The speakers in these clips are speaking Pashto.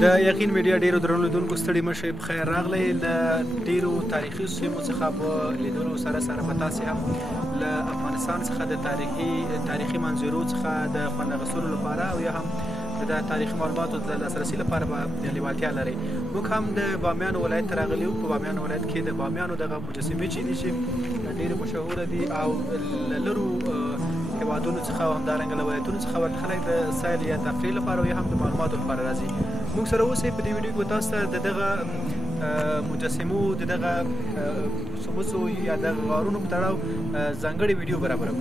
د یقین میډیا ډیرو درنو لیدونکو ستړي مشئ په خیر راغلی. له ډیرو تاریخي سیمو څخه په لیدلو سره به تاسې هم له افغانستان څخه د تاریخي منظرو څخه د خوند اخیستلو لپاره او یا هم د تاریخي معلوماتو د لاسرسي لپاره به لیوالتیا لرئ. موږ هم د بامیانو ولایت ته راغلي وو. په بامیانو ولایت کې د بامیانو دغه مجسمې چې دي چې ډېرې مشهوره دي او له لرو هېوادونو څخه او همدارنګه له ولایتونو څخه ورته خلک د سیل یا تفریح لپاره او یا هم د معلوماتو لپاره راځي. موږ سره اوسئ په دې ویډیو کې تاسو ته د دغه مجسمو د دغه سموڅو یا دغه غارونو په تړاو ځانګړې ویډیو برابروو.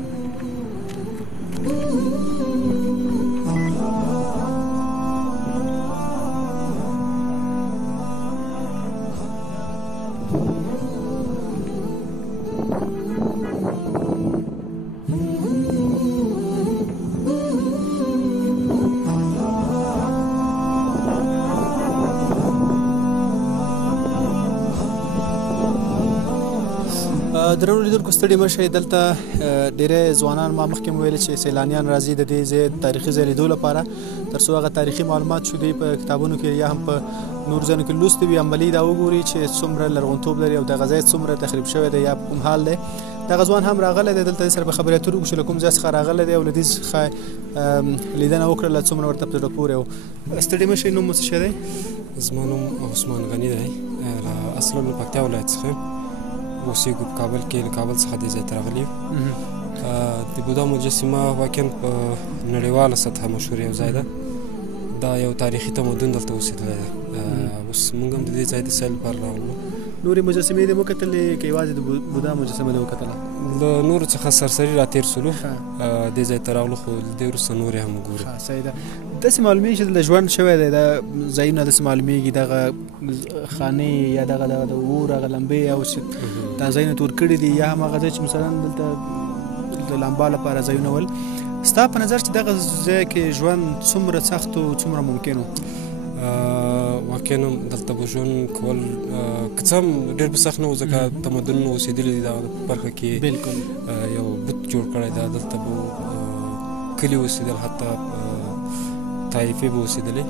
درنو لیدونکو ستړي مشئ. دلته ډېری ځوانان ما مخکې مو ویل چې سیلانیان راځي د دې ځای تاریخي ځای لیدو لپاره تر څو هغه تاریخي معلومات چې دوی په کتابونو کې یا هم په نورو ځایونو کې لوستي وي عملي دا وګوري چې څومره لرغونتوب لري او دغه ځای څومره تخریب شوی دی یا په کوم حال دی. دغه ځوان هم راغلی دی دلته سره به خبرې اترې وکړو چې له کوم ځای څخه راغلی دی او له دې څخه لیدنه وکړله څومره ورته په زړه پورې و. ستړي مشئ. نوم مو څه شی دی؟ زما نوم عثمان غني دی. اصلا له پکتیا ولایت څخه اوسېږو په کابل کې. له کابل څخه دې ځای ته راغلي یو. د بودا مجسمه واقعا په نړیواله سطحه مشهور یو ځای ده. دا یو تاریخي تمدن دلته اوسېدلی ده. اوس موږ هم د دې ځای د سیل لپاره راغلو. نورې مجسمې دې وکتلې که یوازې د بودا مجسمه دې وکتله؟ له نورو څخه سرسري راتېر سولو دې ځای ته راغلو خو له دې وروسته نورې هم وګورو. صحیح ده. داسې معلومیږي چې دلته ژوند شوی دی دا ځایونه داسې معلومیږي دغه خانې یا دغه د اور هغه لمبې او چې دا ځایونه تور کړي دي یا هم هغه ځای چې مثلا دلته د لمبا لپاره ځایونه ول. ستا په نظر چې دغه ځای کې ژوند څومره سخت و څومره ممکن و؟ واقعا دلته به ژوند کول که څه هم ډېر به سخت نه و ځکه تمدنونه اوسېدلي دي دغه برخه کې. بلکل یو بت جوړ کړی ده. دلته به کلي اوسېدل حتی طایفې به اوسېدلې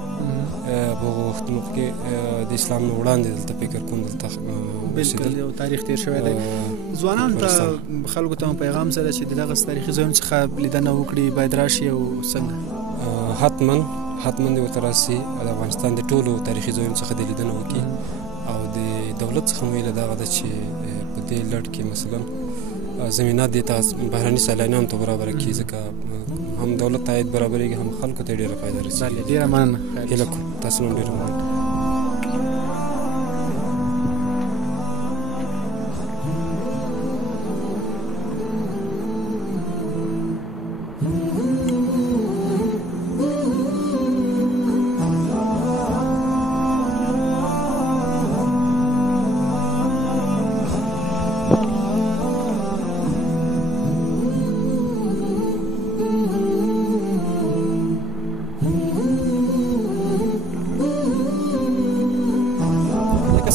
په هغو وختونو کې د اسلام نه وړاندې دلته فکر کوم دلته بلکل یو تاریخ تېر شوی دی. ځوانانو ته خلکو ته پیغام سره چې د دغه تاریخي ځایونو څخه لیدنه وکړي باید راشي او څنګه؟ حتما دې ورته راسي د افغانستان د ټولو تاریخي ځایونو څخه دې لیدنه وکړي او د دولت څخه مو هیله دغه ده چې په دې لړ کې مثلا زمینات دې ته بهرني سیلانیانو ته برابره کړي ځکه هم دولت ته عاید برابرېږي هم خلکو ته ډېره فایده رسېږي. ډېره مننه. هیله کوم تاسو هم ډېره مننه.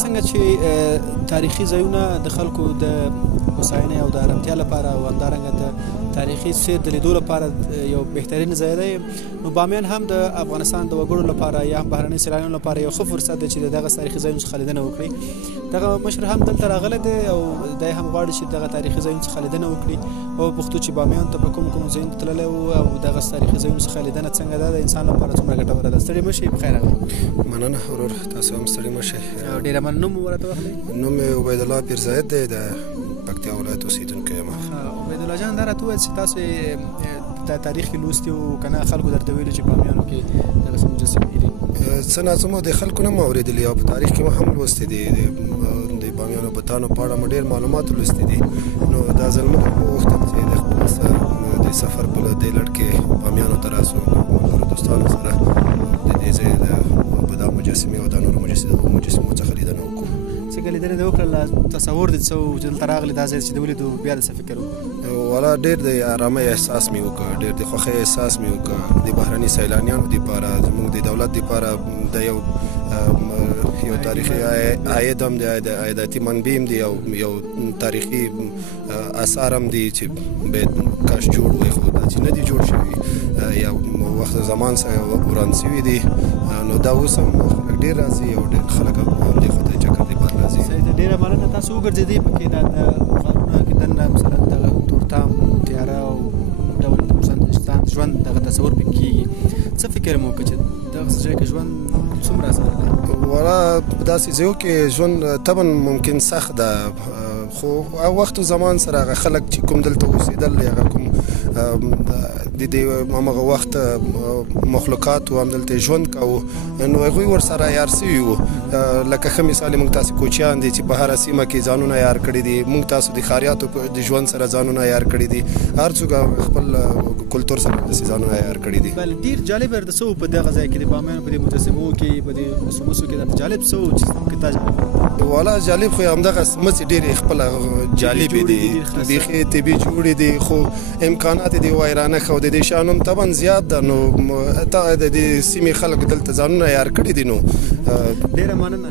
څنګه چې تاریخي ځایونه د خلکو د هوساینې او د ارامتیا لپاره او همدارنګه د تاریخي سیر د لیدو لپاره یو بهترین ځای دی، نو بامیان هم د افغانستان د وګړو لپاره یا هم بهرني سیلانیانو لپاره یو ښه فرصت دی چې دغه تاریخي ځایونو څخه لیدنه وکړي. دغه مشر هم دلته راغلی دی او دی هم غواړي چې دغه تاریخي ځایونو څخه لیدنه وکړي او پوښتو چې بامیان ته په کوم ځایونو تللی و او دغه تاریخي ځایونو څخه لیدنه څنګه ده د انسان لپاره څومره ګټوره ده. ستړي مه شئ، بخیر راغلی. مننه ورور، تاسو هم ستړي مه شئ. ډېره مننه. نوم مو راته واخلئ. نوم مې عبیدالله پیرزاید دی، د پکتیا ولایت اوسېدونکی یم. عبیدالله جان، دا راته ووایه چې تاسو تاریخ کې لوستي وو که نه خلکو درته ویلي چې بامیانو کې دغسې مجسمې دي؟ څه ناڅه مو د خلکو نه مو اورېدلي او په تاریخ کې مو هم لوستي دي. د بامیانو بتانو په اړه مو ډېر معلومات لوستي دي. نو دا ځل موږ وغوښتل چې د خپل د سفر په دې لړ کې بامیانو ته راسو، نورو دوستانو سره د دې ځای د بودا مجسمې او د نورو مجسمو څخه لیدنه وکړو. چې کله لیدنه وکړه تصور دې څه و چې دلته راغلې دا ځای چې د ولیدو بیا د څه فکر وکړو؟ والا ډېر د ارامۍ احساس مې وکړ، ډېر د خوښۍ احساس مې وکړ. د بهرني سیلانیانو دپاره زموږ د دولت دپاره د یو تاریخي عاید هم دی، عایداتي منبع هم دی، یو تاریخي اثار هم دی چې باید کاش جوړ وای، خو دا چې نه دي جوړ شوي، یا وخت زمان سره وران شوي دي. نو دا اوس هم خلک ډېر راځي او ډېر خلک هم دې خوا ته چکر دپاره راځي. ډېره مننه. تاسو وګرځېدئ پکې دا غارونه کې دننه مثلا دغه تورتام تیاره او ډول د ژوند دغه تصور پکې کېږي. څه فکر مو وکړ چې دغه ځای کې ژوند څومره اسانه دی؟ والا په داسې ځایو کې ژوند طبعا ممکن سخت ده، خو وخت و زمان سره هغه خلک چې کوم دلته اوسېدل، هغه کوم د دې همغه وخت مخلوقات هم دلته ژوند کوو، نو هغوی ورسره یار سوي وو. لکه ښه مثال موږ تاسې کوچیان دي چې په هره سیمه کې ځانونه یار کړي دي، موږ تاسو د ښاریاتو د ژوند سره ځانونه یار کړي دي، هر څوک خپل کلتور سره داسې ځانونه یار کړي دي. بله ډېر جالب د څه و په دغه ځای کې د بامیانو په دې مجسمو کې په دې سموسو کې درته جالب څه و چې تا جالب؟ والا جالب خو همدغه سمڅې ډېرې خپله جالبې دي، بیخي طبي جوړې دي، خو امکانات دي ویرانه ښه او د دې شیانو هم طبعا زیات ده. نو د دې سیمې خلک دلته ځانونه یار کړي دي. نو ډېره مننه.